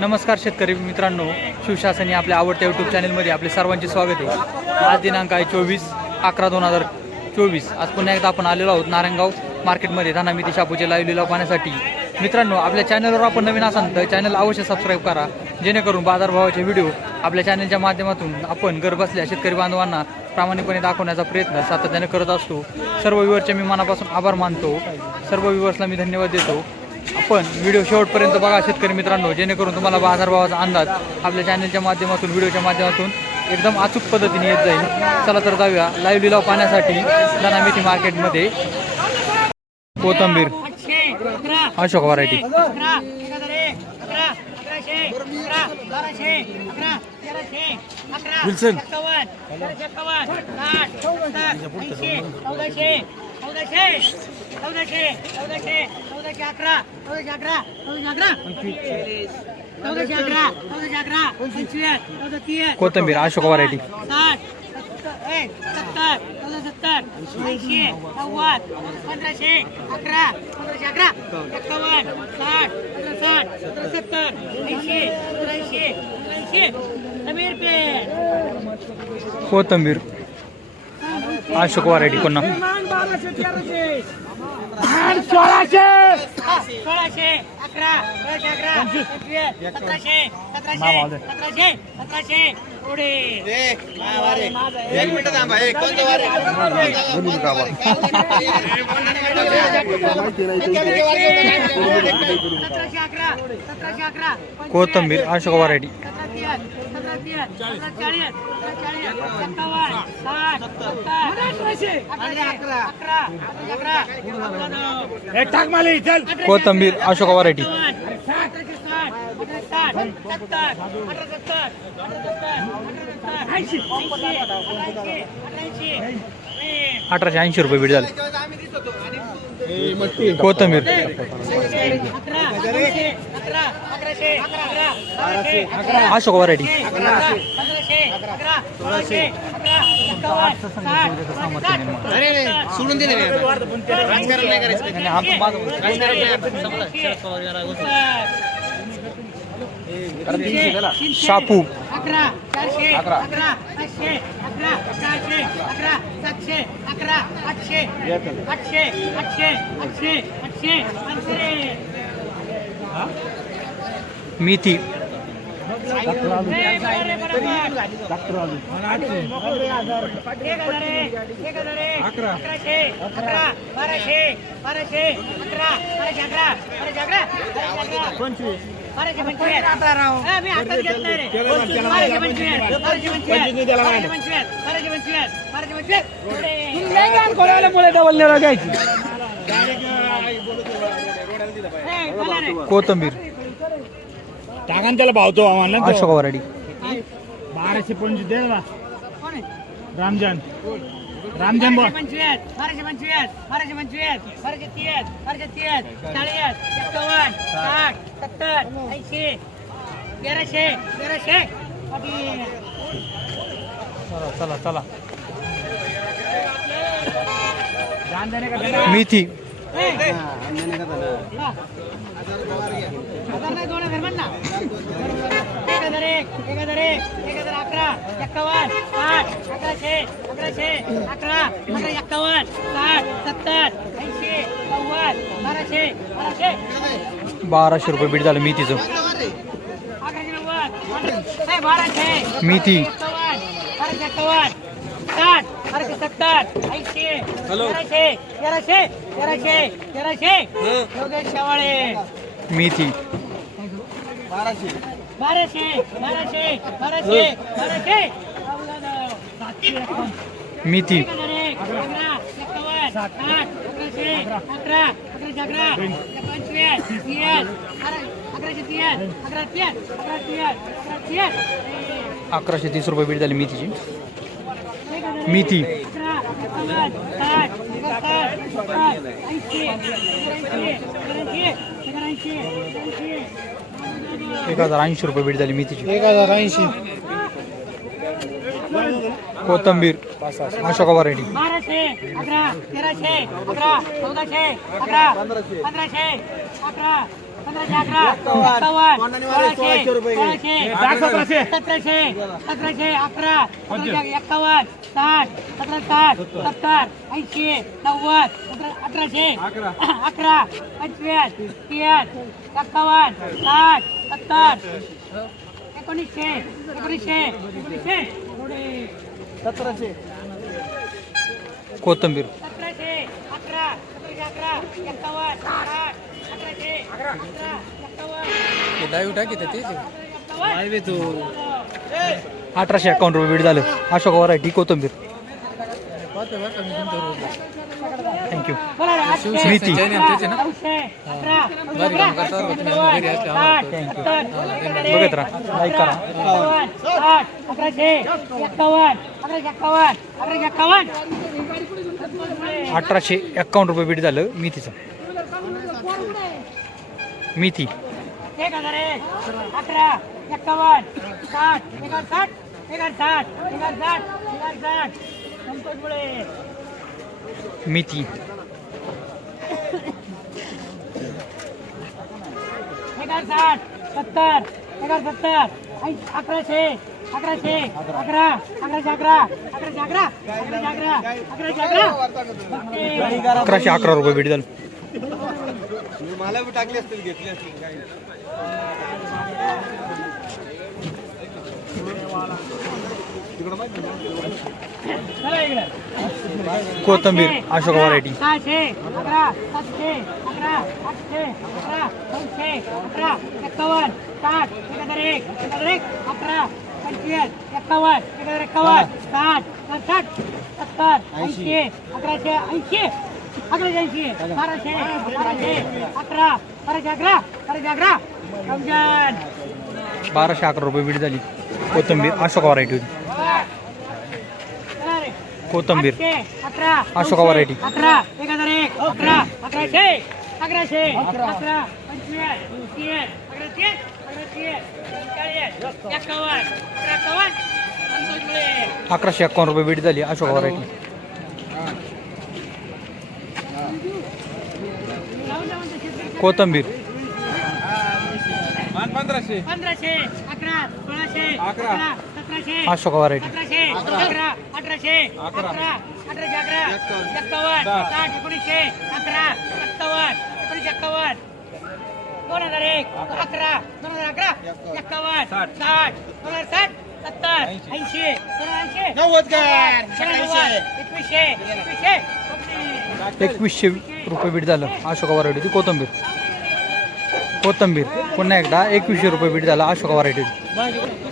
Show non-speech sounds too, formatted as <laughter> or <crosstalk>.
नमस्कार शेतकरी मित्रांनो शिवशासन या आपल्या आवडत्या यूट्यूब चॅनलमध्ये आपले सर्वांचे स्वागत आहे. आज दिनांक आहे चोवीस अकरा दोन हजार चोवीस. आज पुन्हा एकदा आपण आलेलो आहोत नारायणगाव मार्केटमध्ये. धनामिती शापूचे लाईव्ह लिलाव पाहण्यासाठी. मित्रांनो आपल्या चॅनलवर आपण नवीन असाल तर चॅनल अवश्य सबस्क्राईब करा. जेणेकरून बाजारभावाचे व्हिडिओ आपल्या चॅनलच्या माध्यमातून आपण घर बसल्या शेतकरी बांधवांना प्रामाणिकपणे दाखवण्याचा प्रयत्न सातत्याने करत असतो. सर्व व्ह्यूवरचे मी मनापासून आभार मानतो. सर्व व्ह्यूवर्सला मी धन्यवाद देतो. आपण व्हिडिओ शेवटपर्यंत बघा शेतकरी मित्रांनो जेणेकरून तुम्हाला बाजारभावाचा अंदाज आपल्या चॅनलच्या माध्यमातून व्हिडिओच्या माध्यमातून एकदम अचूक पद्धतीने येत जाईल. चला तर जाऊया लाईव्ह लिलाव पाहण्यासाठी दानामेथी मार्केटमध्ये कोथंबीर. Ashok variety Wilson. कोथंबीर अशोक व्हरायटी. साठ सत्तर चौदा सत्तर. ऐंशी नव्वद पंधराशे अकरा पंधराशे अकरा. एक्कावन्न साठ पंधरा साठ पंधरा सत्तर ऐंशी त्र्याऐंशी ऐंशी समीर पेठ कोथंबीर. अशोक व्हरायटी पुन्हा. सोळाशे अकरा सोळाशे अकरा पंचवीस सतराशे सतराशे सतराशे सतराशे पुढे एक मिनिट थांबा एक अकरा अकरा कोथंबीर अशोक व्हरायटी कोथंबीर अशोक व्हरायटी. अठराशे ऐंशी रुपये बीट झाले. कोथंबीर. अशोक व्हरायटी सोडून दिले राजकारण नाही करायचं. शापू. अकरा चारशे अकरा. पाचशे अकरा चारशे अकरा सातशे अकरा आठशे आठशे आठशे आठशे आठशे आठशे. मेथी. एक अकराशे अकरा बाराशे बाराशे अकरा बाराशे अकरा बाराशे अकरा पंचवीस बाराशे पंचवीस मी हातात घेत नाही रे. बाराशे पंचवीस बाराशे पंचवीस बाराशे पंचवीस बाराशे पंचवीस बाराशे पंचवीस हे, बोला रे. कोथंबीर त्याला भावतो आम्हाला अशोक व्हरायटी बाराशे पंचवीस दे ना? रामजान. रामजान बोल. बाराशे पंचवीस बाराशे पंचवीस बाराशे पंचवीस बाराशे तीस बाराशे तीस चाळीस एक्कावन्न साठ सत्तर ऐंशी तेराशे तेराशे. चला चला चला. मेथी. एक हजार एक एक हजार एक एक हजार अकरा एक्कावन्न साठ अकराशे अकराशे अकरा अकरा एक्कावन्न साठ सत्तर ऐंशी नव्वद बाराशे बाराशे बाराशे रुपये बीट झालं अकराशे नव्वद हे, बाराशे एक्कावन्न बाराशे एक्कावन्न साठ बाराशे सत्तर ऐंशी तेराशे तेराशे तेराशे तेराशे योगेश शेवाळे मेथी. बाराशे. बाराशे बाराशे बाराशे अकरा, एक्कावन्न, साठ, अकराशे, अकरा, अकराशे अकरा, पंचवीस, तीस, अकरा- अकराशे तीस, अकरा तीस, अकरा तीस, अकरा तीस, अकराशे तीस रुपये बीट झाली एक्कावन्न, साठ, सत्तर, सत्तर, ऐंशी, एक हजार ऐंशी रुपये बीट झाली मेथीची. एक हजार ऐंशी. कोथंबीर अशोका व्हरायटी. बाराशे अकरा तेराशे सोळाशे. सतराशे. सतराशे. अकरा. सतराशे. एक्कावन्न. साठ. सतरा साठ. सत्तर. ऐंशी. नव्वद. सतरा अठराशे. <coughs> अकरा. पंचवीस. तीस. एक्कावन्न. साठ. सत्तर. एकोणीसशे. एकोणीसशे. एकोणीसशे. सतराशे. कोथंबीर सतराशे अकरा सतराशे अकरा एक्कावन्न साठ अकराशे अकरा एक्कावन्न अठराशे अकाउंट रुपये बीट झालं. अशोक व्हरायटी कोथंबीर. Thank you Smriti. बघत राहा. लाईक करा. अठराशे. एक्कावन्न रुपये बीट झालं मेथीचं मेथी. एक हजार एक अकरा एक्कावन्न साठ एक हजार साठ एक हजार साठ एक हजार साठ एक हजार साठ संतोष मुळे मेथी सत्तर अकराशे अकराशे अकरा अकराशे अकरा अकराशे अकरा अकराशे अकरा अकराशे अकरा. अकराशे अकरा रुपये बीट झालं मला बी टाकले असतील घेतले असतील काही. कोथंबीर अशोक व्हरायटी. सहाशे अकरा सातशे अकरा आठशे अकरा नऊशे अकरा एक्कावन्न साठ एक हजार एक एक हजार एक अकरा पंचवीस एक्कावन्न एक हजार एक्कावन्न साठ साठ सत्तर ऐंशी अकराशे ऐंशी. अकराशे ऐंशी बाराशे बाराशे अकरा बाराशे अकरा बाराशे अकरा रमजान बाराशे अकरा रुपये बीट झाली. कोथंबीर अशोक व्हरायटी होती. कोथंबीर अकरा अशोका variety. अकरा एक हजार एक अकरा अकराशे अकराशे अकरा पंचवीस अकराशे एक्कावन्न रुपये बीट झाली अशोक व्हरायटी लावून लावून ते शेतकरी. कोथंबीर. पंधराशे. पंधराशे अकरा सोळाशे अकरा. सतराशे अशोक व्हरायटी अकराशे अकरा. अठराशे अकरा. अठराशे अकरा एक्कावन्न साठ एकोणीसशे अकरा सत्तावन्न एकोणीसशे एक्कावन्न दोन हजार एक अकरा दोन हजार अकरा एक्कावन्न साठ दोन हजार साठ. सत्तर ऐंशी. नव्वद एकवीसशे. एकवीसशे. एकवीसशे रुपये बीट झालं. अशोक व्हरायटी होती कोथंबीर. कोथंबीर. पुन्हा एकदा एकवीसशे रुपये बीट झालं अशोक व्हरायटी होती